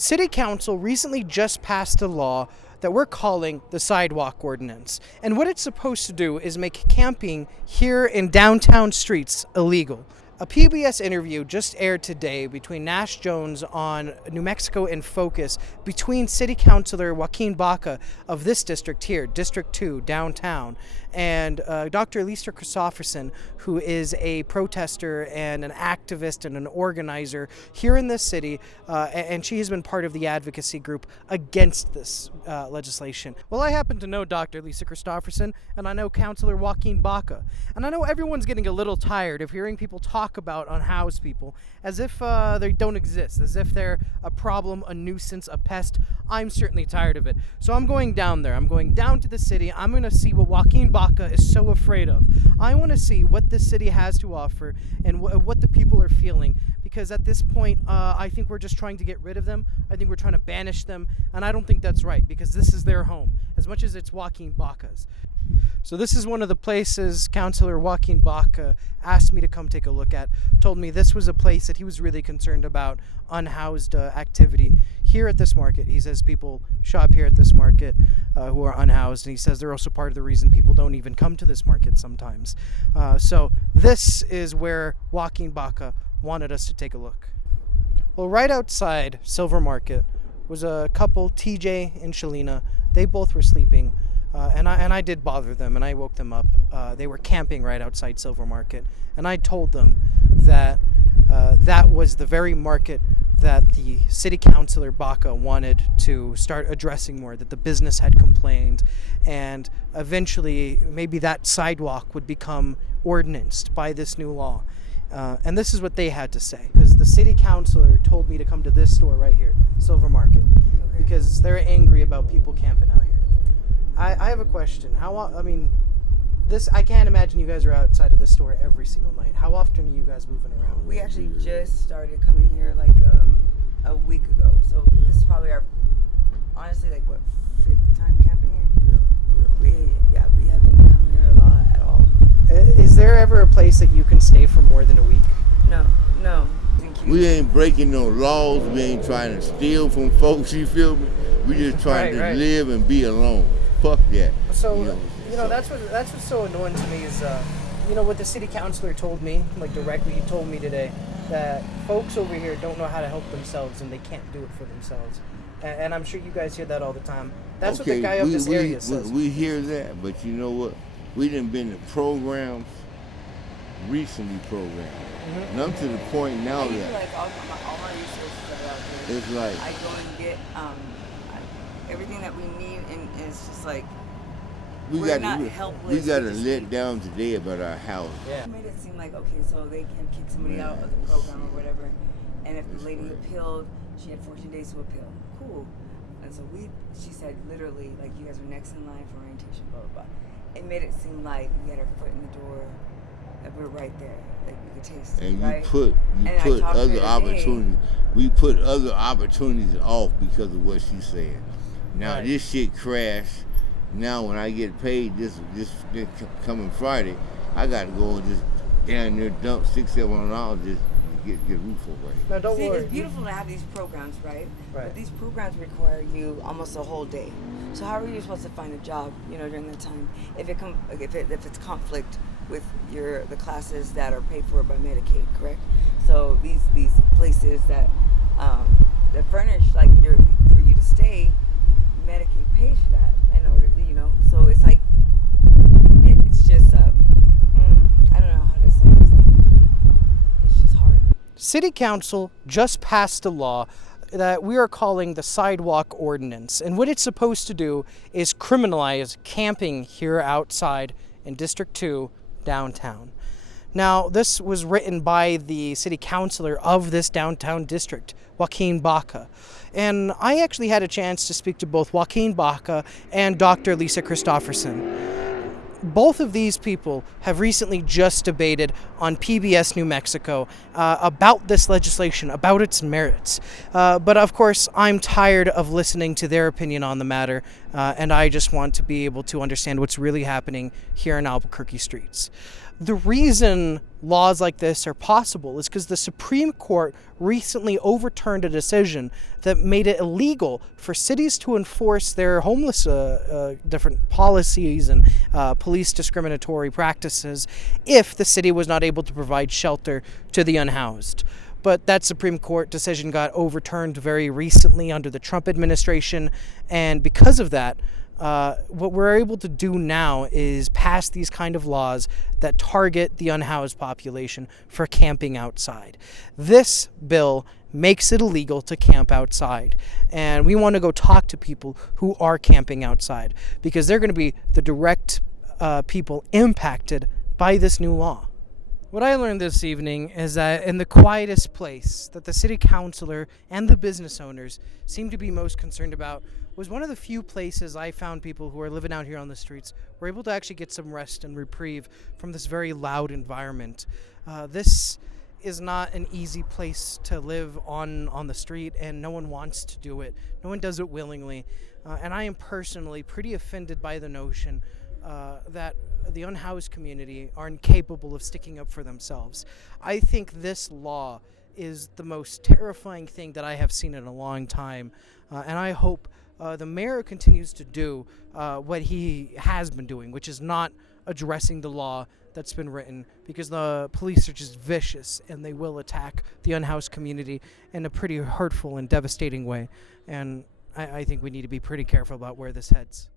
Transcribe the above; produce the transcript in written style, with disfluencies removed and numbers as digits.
City Council recently just passed a law that we're calling the sidewalk ordinance. And what it's supposed to do is make camping here in downtown streets illegal. A PBS interview just aired today between Nash Jones on New Mexico in Focus between City Councilor Joaquin Baca of this district here, District 2, downtown, and Dr. Lisa Christopherson, who is a protester and an activist and an organizer here in this city, and she has been part of the advocacy group against this legislation. Well, I happen to know Dr. Lisa Christopherson, and I know Councilor Joaquin Baca, and I know everyone's getting a little tired of hearing people talk about unhoused people as if they don't exist, as if they're a problem, a nuisance, a pest. I'm certainly tired of it. So I'm going down there. I'm going down to the city. I'm going to see what Joaquin Baca is so afraid of. I want to see what this city has to offer and what the people are feeling, because at this point, I think we're just trying to get rid of them. I think we're trying to banish them, and I don't think that's right, because this is their home, as much as it's Joaquin Baca's. So this is one of the places Councilor Joaquin Baca asked me to come take a look at, told me this was a place that he was really concerned about unhoused activity here at this market. He says people shop here at this market who are unhoused, and he says they're also part of the reason people don't even come to this market sometimes. So this is where Joaquin Baca wanted us to take a look. Well, right outside Silver Market was a couple, TJ and Shalina. They both were sleeping. And I did bother them, and I woke them up. They were camping right outside Silver Market, and I told them that that was the very market that the city councilor Baca wanted to start addressing more, that the business had complained, and eventually maybe that sidewalk would become ordinanced by this new law. And this is what they had to say, because the city councilor told me to come to this store right here, Silver Market, because they're angry about people camping out here. I have a question. I can't imagine you guys are outside of this store every single night. How often are you guys moving around? We actually just started coming here like a week ago. So this is probably our, honestly, like what, 5th time camping here? Yeah. We haven't come here a lot at all. Is there ever a place that you can stay for more than a week? No. Thank you. We ain't breaking no laws. We ain't trying to steal from folks, you feel me? We just trying to live and be alone. Fuck that. So, that's what's so annoying to me is, what the city councilor told me, like directly, he told me today that folks over here don't know how to help themselves and they can't do it for themselves. And I'm sure you guys hear that all the time. That's what the guy of this area says. We hear that, but you know what? We done been to programs, recently programs. Mm-hmm. And I'm to the point now that like all my resources are out there. It's like I go and get everything that we need, and it's just like we got to let down today about our house. Yeah. It made it seem like, okay, so they can kick somebody out of the program or whatever, and if the lady appealed, she had 14 days to appeal. Cool. And so she said literally, like, you guys were next in line for orientation, blah blah blah. It made it seem like we had our foot in the door, that we're right there, like we could taste it. And right? you put other opportunities. We put other opportunities off because of what she said. Now this shit crashed. Now when I get paid this coming Friday, I got to go and just down there dump $600-700 just to get roof over it. Now don't worry. It's beautiful to have these programs, right? But these programs require you almost a whole day. So how are you supposed to find a job, during that time? If it's conflict with the classes that are paid for by Medicaid, correct? So these places that furnish for you to stay, Medicaid pays for that in order, so it's like it's just I don't know how to say this. It's just hard. City Council just passed a law that we are calling the sidewalk ordinance, and what it's supposed to do is criminalize camping here outside in District 2 downtown. Now, this was written by the city councilor of this downtown district, Joaquin Baca. And I actually had a chance to speak to both Joaquin Baca and Dr. Lisa Christopherson. Both of these people have recently just debated on PBS New Mexico about this legislation, about its merits. But of course, I'm tired of listening to their opinion on the matter, and I just want to be able to understand what's really happening here in Albuquerque streets. The reason laws like this are possible is because the Supreme Court recently overturned a decision that made it illegal for cities to enforce their homeless different policies and police discriminatory practices if the city was not able to provide shelter to the unhoused. But that Supreme Court decision got overturned very recently under the Trump administration, and because of that, what we're able to do now is pass these kind of laws that target the unhoused population for camping outside. This bill makes it illegal to camp outside, and we want to go talk to people who are camping outside because they're going to be the direct people impacted by this new law. What I learned this evening is that in the quietest place that the city councilor and the business owners seem to be most concerned about was one of the few places I found people who are living out here on the streets were able to actually get some rest and reprieve from this very loud environment. This is not an easy place to live on the street, and no one wants to do it. No one does it willingly. And I am personally pretty offended by the notion that the unhoused community are incapable of sticking up for themselves. I think this law is the most terrifying thing that I have seen in a long time, and I hope the mayor continues to do what he has been doing, which is not addressing the law that's been written, because the police are just vicious and they will attack the unhoused community in a pretty hurtful and devastating way, and I think we need to be pretty careful about where this heads.